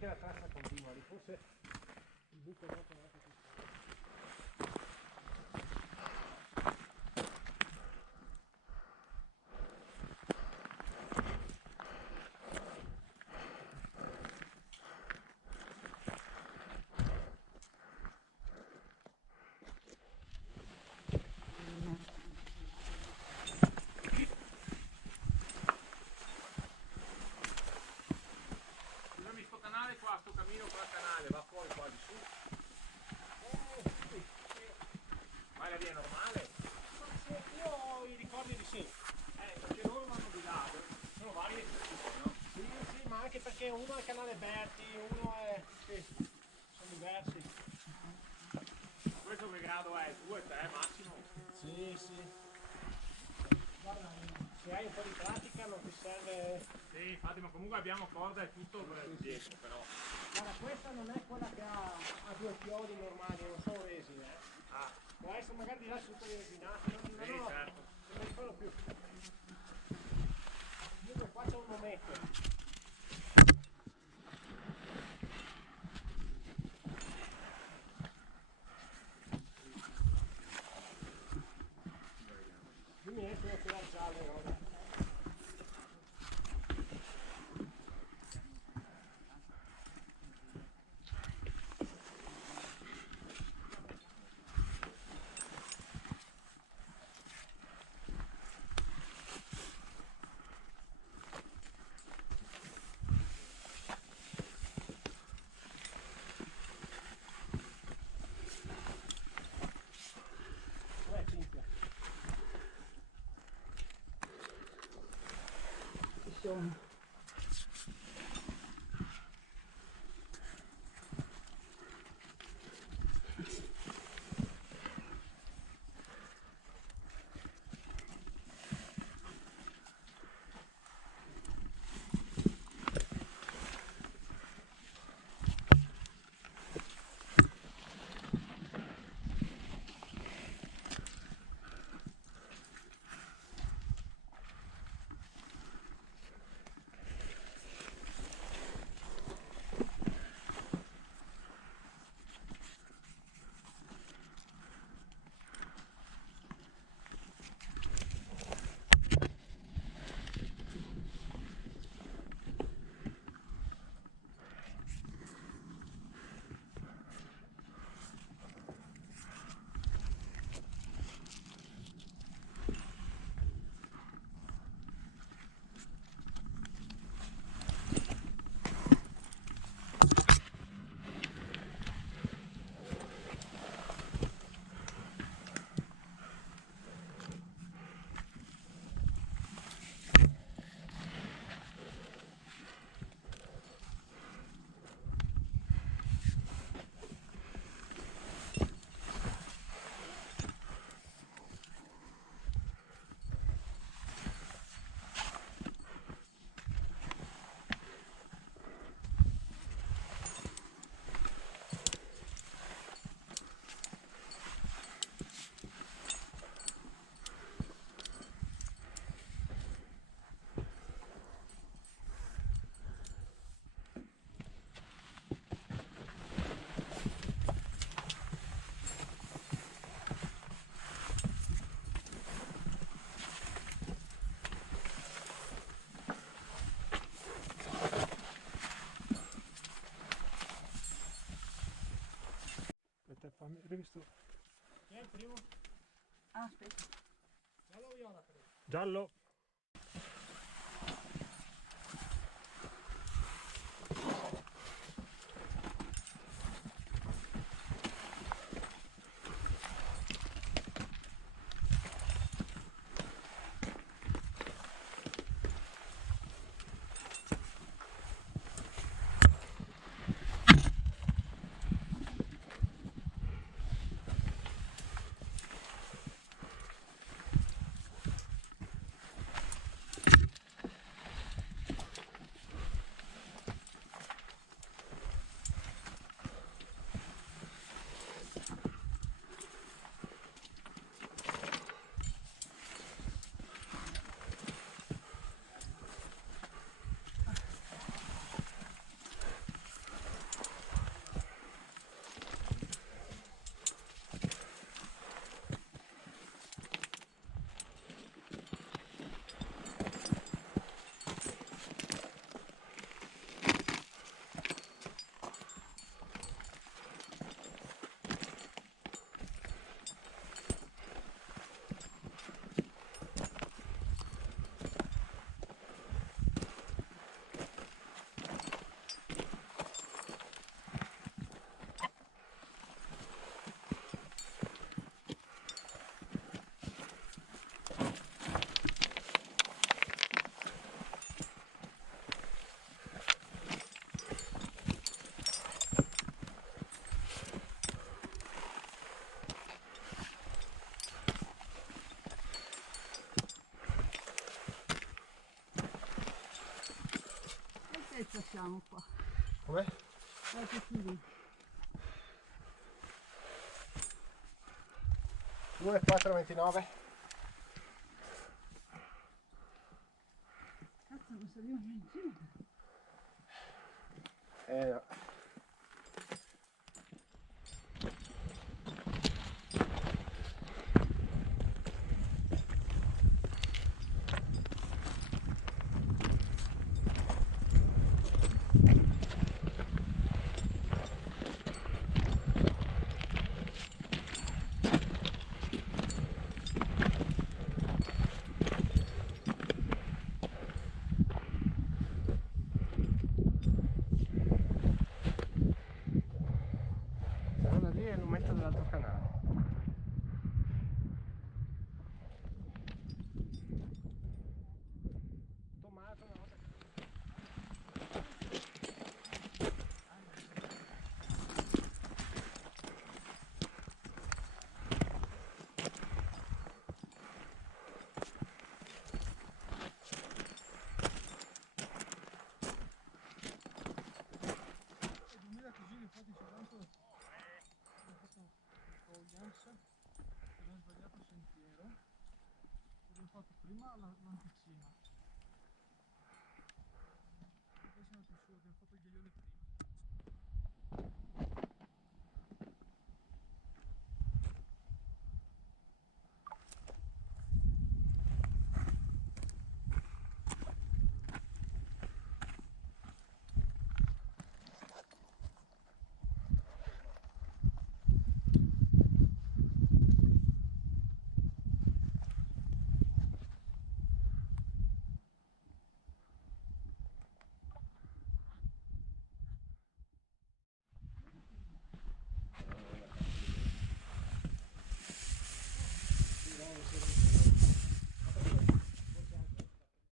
che la traccia continua, lì forse il buco non è anche più. Qua sto cammino qua al canale, va fuori qua di su. Sì. Ma è la via normale? Ma se io ho i ricordi di sì. Perché loro vanno di là, sono varie no? Sì, sì, ma anche perché uno è il canale Berti, uno è. Sì, sono diversi. Questo che grado è? 2, 3 massimo? Sì, sì. Guarda, se hai un po' di pratica non ti serve. Sì, infatti, ma comunque abbiamo corda e tutto dietro, però. Guarda, questa non è quella che ha due chiodi normali, non sono resine, Ah. Può essere magari di là tutte le resinate, non Sì, certo. non mi ricordo più. Comunque qua c'è un ometto. Io mi escono quella gialla, guarda. Cinzia. Insomma. Fammi rivisto. Chi è il primo? Ah, aspetta. Giallo o viola? Giallo. altezza siamo qua? Come? Altitudine. 2,429. Cazzo, non saliamo più in cima. No. Quella lì è il lumetto dell'altro canale. Tommaso una volta Così infatti c'è tanto ho fatto un po' Jens, abbiamo sbagliato il sentiero, abbiamo fatto prima la